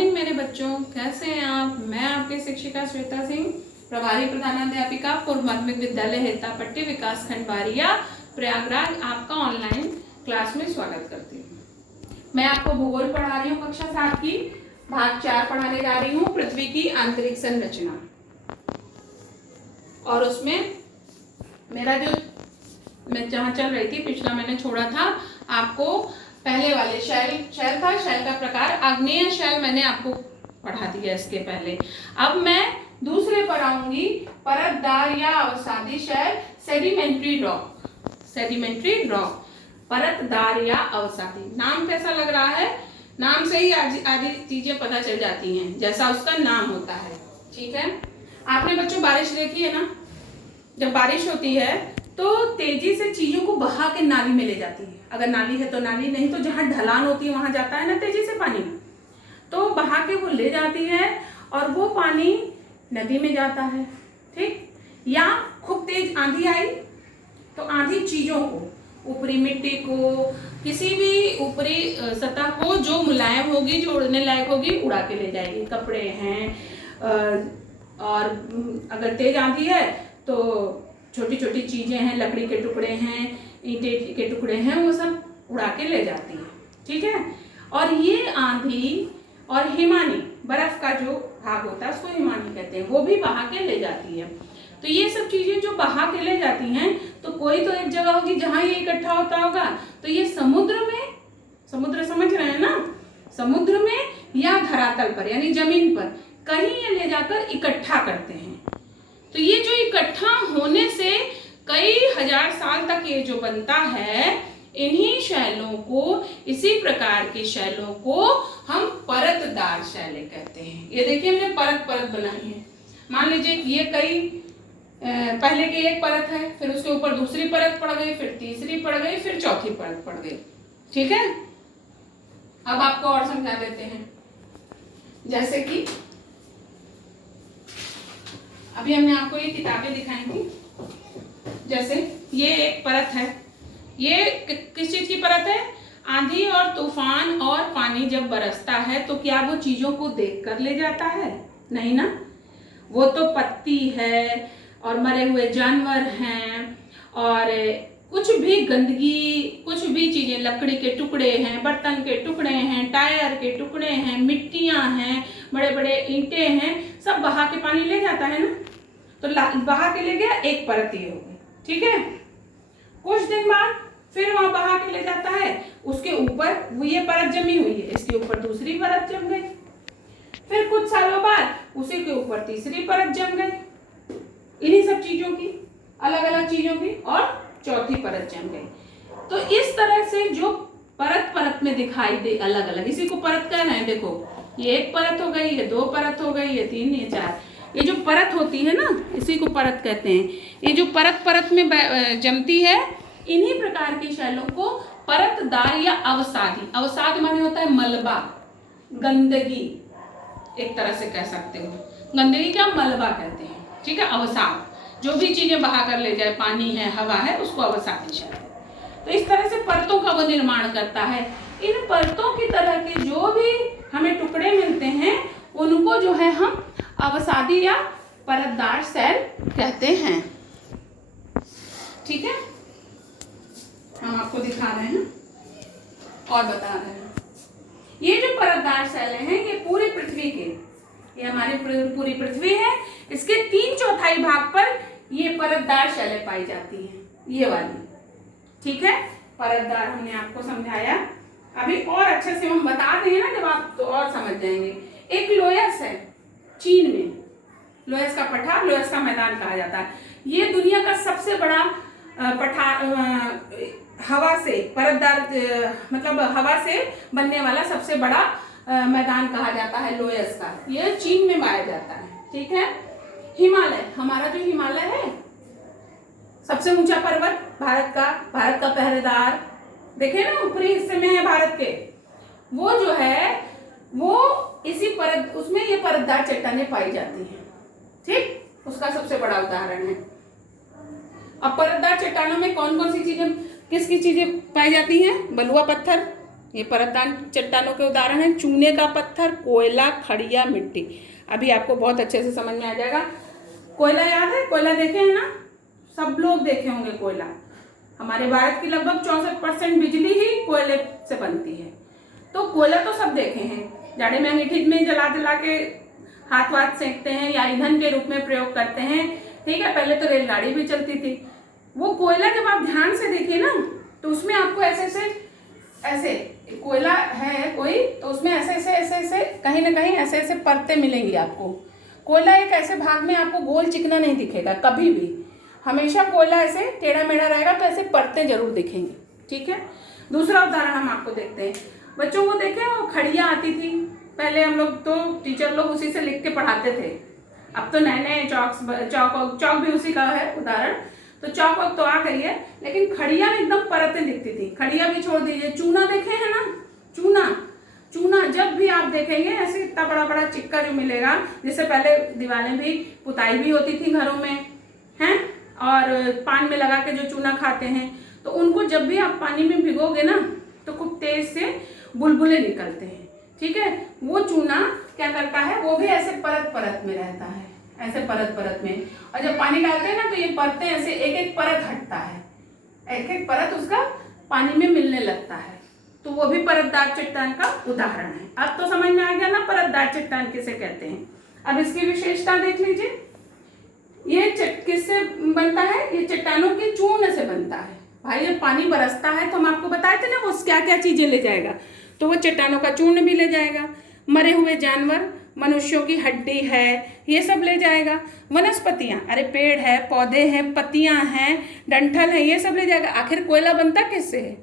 Morning मेरे बच्चों, कैसे हैं आप। मैं आपकी शिक्षिका श्वेता सिंह, प्रभारी प्रधानाध्यापिका पूर्व माध्यमिक विद्यालय हेतापट्टी विकास खंड बारिया प्रयागराज, आपका ऑनलाइन क्लास में स्वागत करती हूँ। मैं आपको भूगोल पढ़ा रही हूँ, कक्षा 7 की भाग 4 पढ़ाने जा रही हूँ, पृथ्वी की आंतरिक संरचना। और उसमें मेरा जो मैं जहाँ चल रही थी, पिछला मैंने छोड़ा था आपको पहले वाले शैल था, शैल का प्रकार आग्नेय शैल मैंने आपको पढ़ा दिया इसके पहले। अब मैं दूसरे पर आऊंगी, परतदार या अवसादी शैल, सेडिमेंट्री रॉक, परतदार या अवसादी। नाम कैसा लग रहा है? नाम से ही आधी चीजें पता चल जाती हैं, जैसा उसका नाम होता है। ठीक है, आपने बच्चों बारिश देखी है ना? जब बारिश होती है तो तेजी से चीजों को बहा के नाली में ले जाती है। अगर नाली है तो नाली, नहीं तो जहां ढलान होती है वहां जाता है ना तेजी से पानी, तो बहा के वो ले जाती है और वो पानी नदी में जाता है। ठीक, या खूब तेज आंधी आई तो आंधी चीजों को, ऊपरी मिट्टी को, किसी भी ऊपरी सतह को जो मुलायम होगी, जो उड़ने लायक होगी, उड़ा के ले जाएगी। कपड़े हैं और अगर तेज आंधी है तो छोटी छोटी चीजें हैं, लकड़ी के टुकड़े हैं, ईंटे के टुकड़े हैं, वो सब उड़ा के ले जाती है। ठीक है, और ये आंधी और हिमानी, बर्फ का जो भाग होता है उसको हिमानी कहते हैं, वो भी बहा के ले जाती है। तो ये सब चीजें जो बहा के ले जाती हैं, तो कोई तो एक जगह होगी जहां ये इकट्ठा होता होगा। तो ये समुद्र में, समुद्र समझ रहे हैं ना, समुद्र में या धरातल पर यानी जमीन पर कहीं ये ले जाकर इकट्ठा करते हैं। तो ये जो इकट्ठा होने से कई हजार साल तक ये जो बनता है, इन्हीं शैलों को, इसी प्रकार की शैलों को हम परतदार शैलें कहते हैं। ये देखिए हमने परत परत बनाई है। मान लीजिए ये कई पहले की एक परत है, फिर उसके ऊपर दूसरी परत पड़ गई, फिर तीसरी पड़ गई, फिर चौथी परत पड़ गई। ठीक है, अब आपको और समझा देते हैं। जैसे कि अभी हमने आपको ये किताबें दिखाई थी। जैसे ये एक परत है, ये किस चीज की परत है? आंधी और तूफान और पानी जब बरसता है तो क्या वो चीजों को देख कर ले जाता है? नहीं ना, वो तो पत्ती है और मरे हुए जानवर हैं और कुछ भी गंदगी, कुछ भी चीजें, लकड़ी के टुकड़े हैं, बर्तन के टुकड़े हैं, टायर के टुकड़े हैं, मिट्टियां हैं, बड़े बड़े ईंटे हैं, सब बहा के पानी ले जाता है ना। तो बहा के ले गया, एक परत ये हो गई। ठीक है, कुछ दिन बाद फिर वहां बहा के ले जाता है, उसके ऊपर वो ये परत जमी हुई है, इसके ऊपर दूसरी परत जम गई, फिर कुछ सालों बाद उसी के ऊपर तीसरी परत जम गई, इन्हीं सब चीजों की, अलग अलग चीजों की, और चौथी परत जम गई। तो इस तरह से जो परत परत में दिखाई दे अलग अलग, इसी को परत कह रहे हैं। देखो ये एक परत हो गई, ये दो परत हो गई, ये तीन, ये चार। ये जो परत होती है ना, इसी को परत कहते हैं। ये जो परत परत में जमती है, इन्हीं प्रकार की शैलों को परतदार या अवसादी, अवसाद माने होता है मलबा, गंदगी, एक तरह से कह सकते हो, गंदगी का मलबा कहते हैं। ठीक है, अवसाद जो भी चीजें बहा कर ले जाए, पानी है, हवा है, उसको अवसादी शैल। तो इस तरह से परतों का वो निर्माण करता है। इन परतों की तरह के जो भी हमें टुकड़े मिलते हैं, उनको जो है हम अवसादी या परतदार शैल कहते हैं। ठीक है, हम आपको दिखा रहे हैं और बता रहे हैं। ये जो परतदार शैलें हैं, ये पूरी पृथ्वी के, ये हमारी पूरी पृथ्वी है, इसके 3/4 भाग पर ये परतदार शैलें पाई जाती हैं, ये वाली। ठीक है, परतदार हमने आपको समझाया। अभी और अच्छे से हम बता देंगे ना जब आप, तो और समझ जाएंगे। एक लोयस है चीन में, लोयस का पठार, लोयस का मैदान कहा जाता है। ये दुनिया का सबसे बड़ा पठार, हवा से परतदार, मतलब हवा से बनने वाला सबसे बड़ा मैदान कहा जाता है लोयस का। ये चीन में पाया जाता है। ठीक है, हिमालय, हमारा जो हिमालय है, सबसे ऊंचा पर्वत भारत का पहरेदार, देखे ना ऊपरी हिस्से में है भारत के, वो जो है वो इसी परत, उसमें ये परतदार चट्टानें पाई जाती हैं। ठीक, उसका सबसे बड़ा उदाहरण है। अब परतदार चट्टानों में कौन कौन सी चीजें, किसकी चीजें पाई जाती हैं? बलुआ पत्थर, ये परतदार चट्टानों के उदाहरण हैं चूने का पत्थर, कोयला, खड़िया, मिट्टी। अभी आपको बहुत अच्छे से समझ में आ जाएगा। कोयला याद है? कोयला देखे हैं ना, सब लोग देखे होंगे कोयला। हमारे भारत की लगभग 64% बिजली ही कोयले से बनती है। तो कोयला तो सब देखे हैं, जाड़े में अंगीठी में जला दिला के हाथ वाथ सेकते हैं या ईंधन के रूप में प्रयोग करते हैं। ठीक है, पहले तो रेलगाड़ी भी चलती थी। वो कोयला जब आप ध्यान से देखिए ना तो उसमें आपको ऐसे कोयला है कोई, तो उसमें ऐसे कहीं ना कहीं ऐसे परतें मिलेंगी आपको। कोयला एक ऐसे भाग में आपको गोल चिकना नहीं दिखेगा कभी भी, हमेशा कोयला ऐसे टेढ़ा मेढ़ा रहेगा, तो ऐसे परतें जरूर दिखेंगी। ठीक है, दूसरा उदाहरण हम आपको देखते हैं। बच्चों को देखें, वो खड़िया आती थी पहले, हम लोग तो टीचर लोग उसी से लिख के पढ़ाते थे। अब तो नए नए चौक भी उसी का है उदाहरण। तो चौक वक्त तो आ गई है, लेकिन खड़िया में एकदम परतें दिखती थी। खड़िया भी छोड़ दीजिए, चूना देखे हैं ना, चूना जब भी आप देखेंगे ऐसे इतना बड़ा बड़ा चिक्का जो मिलेगा, जिससे पहले दीवारें भी पुताई भी होती थी घरों में हैं, और पान में लगा के जो चूना खाते हैं, तो उनको जब भी आप पानी में भिगोगे ना तो खूब तेज से बुलबुले निकलते हैं। ठीक है, वो चूना क्या करता है, वो भी ऐसे परत परत में रहता है, ऐसे परत परत में, और जब पानी डालते हैं ना तो ये परतें ऐसे एक एक परत हटता है, एक एक परत उसका पानी में मिलने लगता है। तो वो भी परतदार चट्टान का उदाहरण है। अब तो समझ में आ गया ना परतदार चट्टान किसे कहते हैं। अब इसकी विशेषता देख लीजिए, ये किससे बनता है, ये चट्टानों के चूर्ण से बनता है। भाई जब पानी बरसता है तो हम आपको बताए थे ना वो क्या क्या चीजें ले जाएगा, तो वो चट्टानों का चूर्ण भी ले जाएगा, मरे हुए जानवर, मनुष्यों की हड्डी है, ये सब ले जाएगा, वनस्पतियां, अरे पेड़ है, पौधे हैं, पत्तियां हैं, डंठल है, ये सब ले जाएगा। आखिर कोयला बनता किससे है?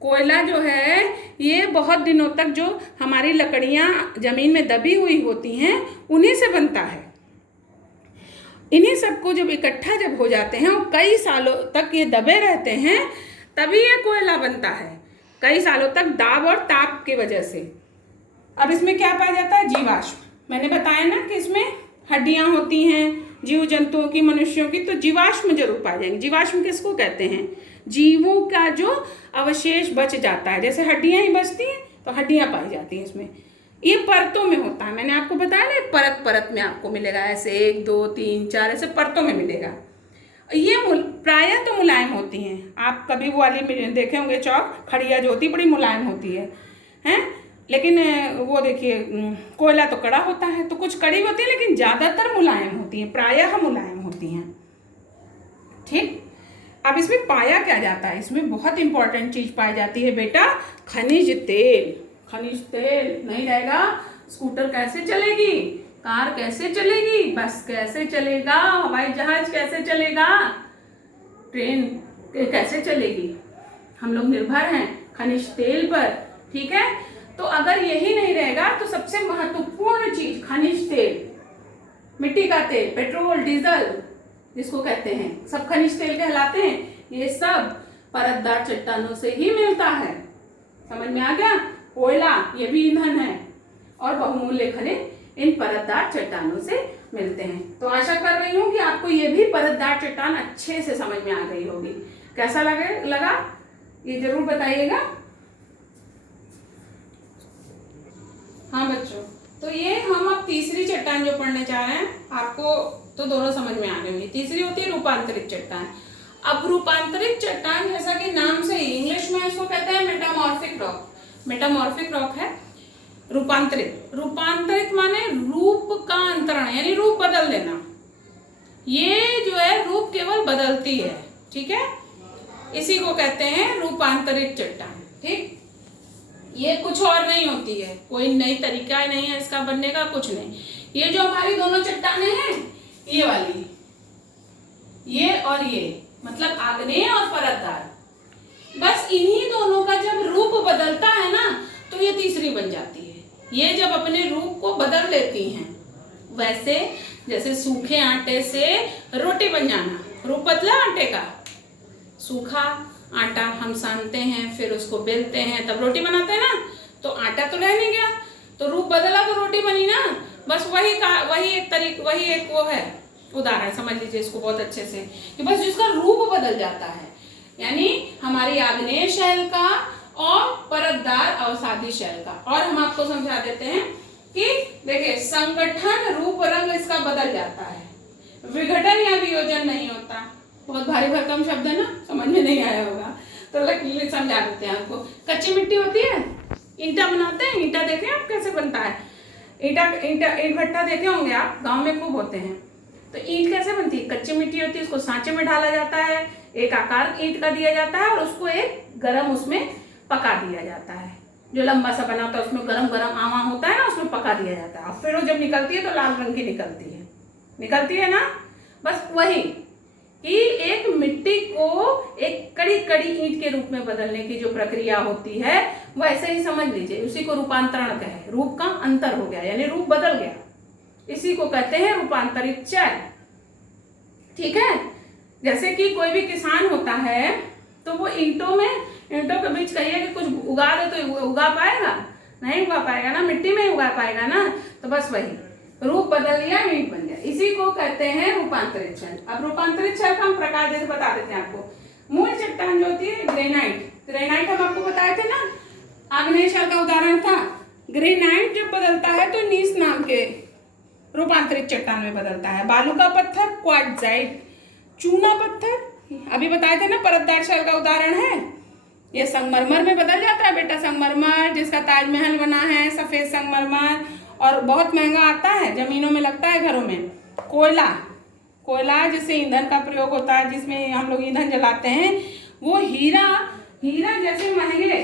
कोयला जो है ये बहुत दिनों तक जो हमारी लकड़ियां जमीन में दबी हुई होती हैं उन्हीं से बनता है। इन्हीं सबको जब इकट्ठा जब हो जाते हैं और कई सालों तक ये दबे रहते हैं, तभी ये कोयला बनता है, कई सालों तक दाब और ताप की वजह से। अब इसमें क्या पाया जाता है? जीवाश्म। मैंने बताया ना कि इसमें हड्डियां होती हैं जीव जंतुओं की, मनुष्यों की, तो जीवाश्म जरूर पाए जाएंगे। जीवाश्म किसको कहते हैं? जीवों का जो अवशेष बच जाता है, जैसे हड्डियां ही बचती हैं तो हड्डियां पाई जाती हैं इसमें। ये परतों में होता है, मैंने आपको बताया ना, परत परत में आपको मिलेगा, ऐसे 1 2 3 4 ऐसे परतों में मिलेगा। ये प्रायः तो मुलायम होती हैं। आप कभी वो वाली देखे होंगे चौक, खड़िया जो होती है बड़ी मुलायम होती है हैं, लेकिन वो देखिए कोयला तो कड़ा होता है, तो कुछ कड़ी होती है लेकिन ज़्यादातर मुलायम होती हैं, प्रायः मुलायम होती हैं। ठीक, अब इसमें पाया क्या जाता है? इसमें बहुत इंपॉर्टेंट चीज पाई जाती है बेटा, खनिज तेल। खनिज तेल नहीं रहेगा स्कूटर कैसे चलेगी, कार कैसे चलेगी, बस कैसे चलेगा, हवाई जहाज कैसे चलेगा, ट्रेन कैसे चलेगी? हम लोग निर्भर हैं खनिज तेल पर। ठीक है, तो अगर यही नहीं रहेगा तो सबसे महत्वपूर्ण चीज खनिज तेल, मिट्टी का तेल, पेट्रोल, डीजल जिसको कहते हैं, सब खनिज तेल कहलाते हैं। ये सब परतदार चट्टानों से ही मिलता है। समझ में आ गया? कोयला ये भी ईंधन है, और बहुमूल्य खनिज इन परतदार चट्टानों से मिलते हैं। तो आशा कर रही हूँ कि आपको ये भी परतदार चट्टान अच्छे से समझ में आ गई होगी। कैसा लगा ये जरूर बताइएगा। हाँ बच्चों, तो ये हम अब तीसरी चट्टान जो पढ़ने जा रहे हैं, आपको तो दोनों समझ में आ गई होंगी। तीसरी होती है रूपांतरित चट्टान। अब रूपांतरित चट्टान जैसा कि नाम से ही, इंग्लिश में इसको कहते हैं मेटामॉर्फिक रॉक। मेटामॉर्फिक रॉक है रूपांतरित। रूपांतरित माने रूप का अंतरण, यानी रूप बदल देना। ये जो है रूप केवल बदलती है। ठीक है, इसी को कहते हैं रूपांतरित चट्टान। ठीक, ये कुछ और नहीं होती है, कोई नई तरीका नहीं है इसका बनने का, कुछ नहीं। ये जो हमारी दोनों चट्टानें हैं, ये वाली, ये और ये, मतलब आग्नेय और परतदार, बस इन्हीं दोनों का जब रूप बदलता है ना तो ये तीसरी बन जाती है। ये जब अपने रूप को बदल लेती हैं, वैसे जैसे सूखे आटे से रोटी बन जाना, रूप बदला आटे का, सूखा आटा हम सानते हैं, फिर उसको बेलते हैं, तब रोटी बनाते हैं ना, तो आटा तो रह नहीं गया, तो रूप बदला तो रोटी बनी ना। बस वही एक वो है उदाहरण, समझ लीजिए इसको बहुत अच्छे से, कि बस जिसका रूप बदल जाता है, यानी हमारी आग्नेय शैल का और परतदार अवसादी शैल का। और हम आपको समझा देते हैं कि देखिए संगठन रूप रंग इसका बदल जाता है, विघटन या वियोजन नहीं होता। बहुत भारी भरकम शब्द है ना, समझ में नहीं आया होगा तो समझा देते हैं आपको। कच्ची मिट्टी होती है, ईंटा बनाते हैं, ईंटा देखे आप कैसे बनता है, ईंट भट्टा देखे होंगे आप, गांव में खूब होते हैं। तो ईंट कैसे बनती है, कच्ची मिट्टी होती है, उसको सांचे में डाला जाता है, एक आकार ईंट का दिया जाता है और उसको एक गरम उसमें पका दिया जाता है, जो लंबा सा बना होता है उसमें गरम गरम आवा होता है ना, उसमें पका दिया जाता है। और फिर वो जब निकलती है तो लाल रंग की निकलती है ना। बस वही कि एक मिट्टी को एक कड़ी कड़ी ईंट के रूप में बदलने की जो प्रक्रिया होती है वैसे ही समझ लीजिए, उसी को रूपांतरण कहे, रूप का अंतर हो गया यानी रूप बदल गया, इसी को कहते हैं रूपांतरित चल। ठीक है, जैसे कि कोई भी किसान होता है तो वो ईंटों के बीच कहिए कि कुछ उगा दे तो उगा पाएगा, नहीं उगा पाएगा ना, मिट्टी में उगा पाएगा ना। तो बस वही रूप बदल लिया, ईंट बन गया, इसी को कहते हैं रूपांतरित छल। अब रूपांतरित छल का हम प्रकार जैसे बता देते हैं आपको। मूल चट्टान जो होती है ग्रेनाइट हम आपको बताए थे ना, आग्नेय छल का उदाहरण था। ग्रेनाइट जब बदलता है तो नीस नाम के रूपांतरित चट्टान में बदलता है। बालू का पत्थर क्वार्ट्जाइट, चूना पत्थर अभी बताए थे ना, परतदार छल का उदाहरण है। ये संगमरमर में बदल जाता है बेटा, संगमरमर जिसका ताजमहल बना है, सफेद संगमरमर, और बहुत महंगा आता है, जमीनों में लगता है, घरों में। कोयला जिससे ईंधन का प्रयोग होता है, जिसमें हम लोग ईंधन जलाते हैं, वो हीरा जैसे महंगे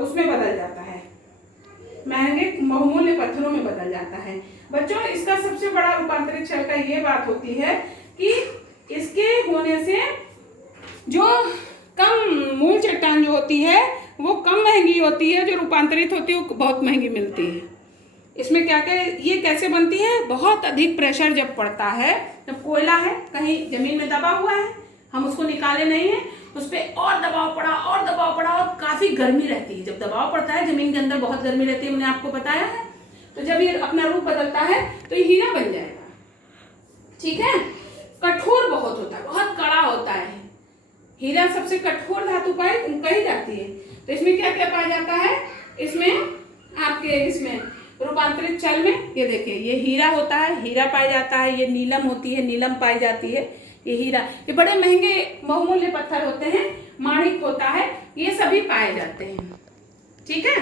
उसमें बदल जाता है, महंगे बहुमूल्य पत्थरों में बदल जाता है। बच्चों इसका सबसे बड़ा रूपांतरित छल का ये बात होती है कि इसके होने से जो कम मूल चट्टान जो होती है वो कम महंगी होती है, जो रूपांतरित होती है वो बहुत महंगी मिलती है। इसमें क्या क्या ये कैसे बनती है, बहुत अधिक प्रेशर जब पड़ता है, जब कोयला है कहीं जमीन में दबा हुआ है, हम उसको निकाले नहीं है, उस पर और दबाव पड़ा और काफी गर्मी रहती है। जब दबाव पड़ता है जमीन के अंदर बहुत गर्मी रहती है, मैंने आपको बताया है। तो जब ये अपना रूप बदलता है तो ये हीरा बन जाएगा। ठीक है, कठोर बहुत होता है, बहुत कड़ा होता है, हीरा सबसे कठोर धातु कही जाती है। तो इसमें क्या क्या पाया जाता है, इसमें रूपांतरित छल में ये देखिए, ये हीरा होता है, हीरा पाया जाता है, ये नीलम होती है, नीलम पाई जाती है, ये हीरा, ये बड़े महंगे बहुमूल्य पत्थर होते हैं, माणिक होता है, ये सभी पाए जाते हैं। ठीक है,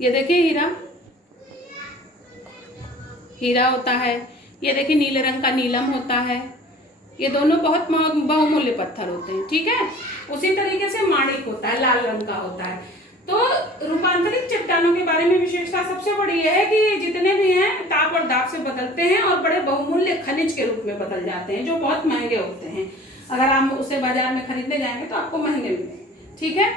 ये देखिए हीरा होता है, ये देखिए नीले रंग का नीलम होता है, ये दोनों बहुत बहुमूल्य पत्थर होते हैं। ठीक है, उसी तरीके से माणिक होता है, लाल रंग का होता है। तो रूपांतरित चट्टानों के बारे में विशेषता सबसे बड़ी यह है कि जितने भी हैं ताप और दाब से बदलते हैं और बड़े बहुमूल्य खनिज के रूप में बदल जाते हैं, जो बहुत महंगे होते हैं। अगर आप उसे बाजार में खरीदने जाएंगे तो आपको महंगे मिलेंगे। ठीक है,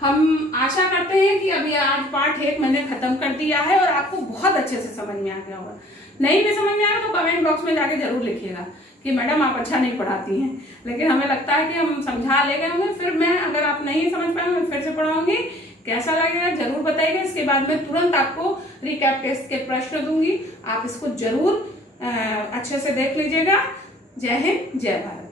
हम आशा करते हैं कि अभी आज पार्ट 1 मैंने खत्म कर दिया है और आपको बहुत अच्छे से समझ में आ गया होगा। नहीं भी समझ में आया तो कमेंट बॉक्स में जाके जरूर लिखिएगा कि मैडम आप अच्छा नहीं पढ़ाती हैं, लेकिन हमें लगता है कि हम समझा ले गए होंगे। फिर मैं अगर आप नहीं समझ पाए मैं फिर से पढ़ाऊंगी, कैसा लगेगा जरूर बताइएगा। इसके बाद में तुरंत आपको रिकैप टेस्ट के प्रश्न दूंगी, आप इसको जरूर अच्छे से देख लीजिएगा। जय हिंद, जय भारत।